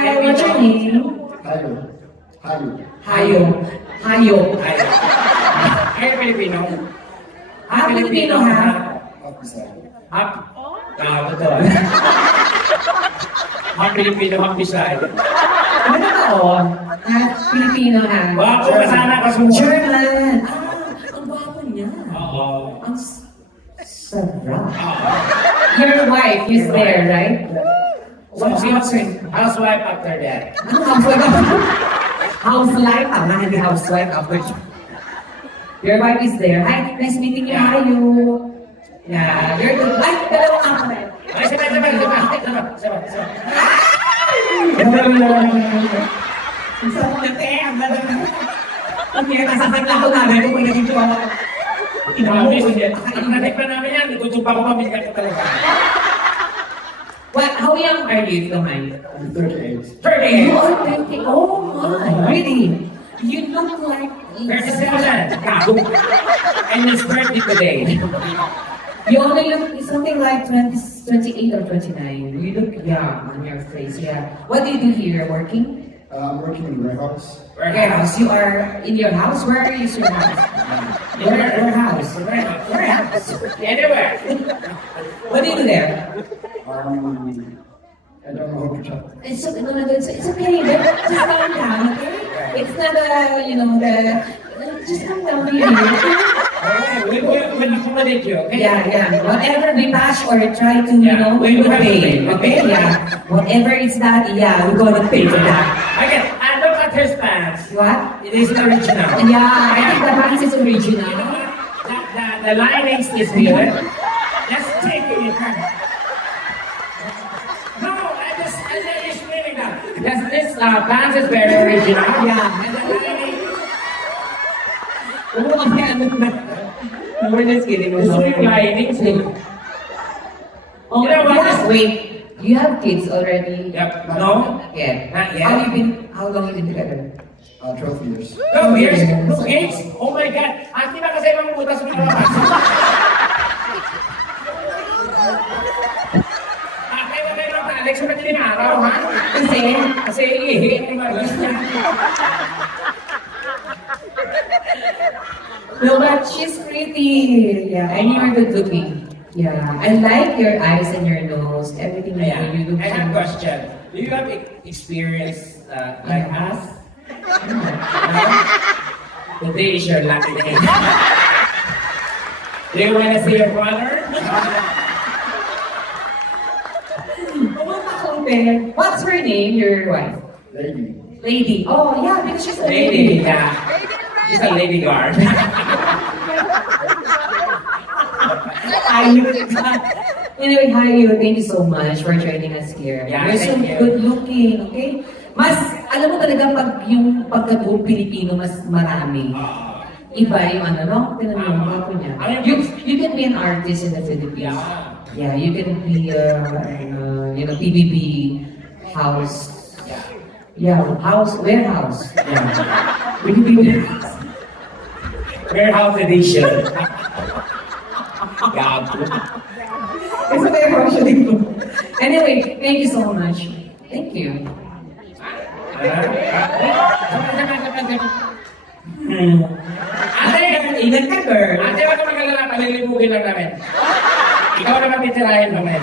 Hi, what's your name? Hayo. Hayo. Hayo. Kaya Pilipino. Filipino ha? Hap. Betul. Hap Pilipino, hap Bisaya. Ano na taon? Filipino ha? Wapo ka sana kasunod. German. Ang gwapo niya. Oo. Ang sarap. Your wife is there, right? What's housewife after that? Ano housewife? Housewife? Tama, hindi housewife after. Your wife is there. Hi, nice meeting you. Hi, you. Yeah, you're good. Ay, dalawang ako na. Ay, sabay. Ang sarap na te. Okay, nasasagla ko na rin kung may naging tuwa. Natikpan namin yan. Tutupa ko kami ka talaga. What? How young are you, if you don't mind? I'm 38. 30! You are 20. Oh my, really? You look like 37! And his birthday today. you only look something like 28 or 29. You look young on your face. Yeah. What do you do here? You're working? I'm working in a warehouse. Warehouse. You are in your house. Where is your house? Warehouse. Warehouse. Anywhere. What do you do there? I don't know how to talk. It's okay. No, it's okay. Just calm down, okay? It's not just calm down, really. When you accommodate you, okay? Yeah. Whatever we bash or try to, we will pay. Okay? Yeah. Whatever it's that, we're gonna pay for that. Okay, and look at his pants. What? It is original. Yeah, I think the pants is original. The linings is here. Just take it. No, I just feeling that. This pants is very original. Yeah. And the lining. No, we're just kidding. It's really linings. Oh, You know what? yeah, wait. You have kids already? Yep. No? Yeah. Not yet. How long you been together? 12 years. 12 years? 2 kids? Oh my God! Ati na kasi ibang butas mo na labas. Kaya lang ka, Alex, ba't hindi na araw, ha? Kasi ihi, hindi malas niya. No, but she's pretty. Yeah, and you're good looking. Yeah, I like your eyes and your nose. Everything you do, you look. I have a question. Do you have experience like us? Today is your lucky day. Do you want to see your brother? What's her name, your wife? Lady. Oh, yeah, because she's a lady. Yeah. She's a lady guard. Anyway, Hayo, thank you so much for joining us here. Yeah, you're so good looking, okay? Alam mo talaga yung pagka-buong Pilipino, mas marami. Iba yung Tinan mo yung gwapo niya. You can be an artist in the Philippines. Yeah, you can be, PBB house. Yeah, warehouse. Yeah. We can be warehouse. Warehouse edition. God. It's a warehouse edition. Anyway, thank you so much. Thank you. Ate, ingat ka, girl. Ate, wag ka magalala, palilibugin lang namin. Ikaw naman titirahin namin.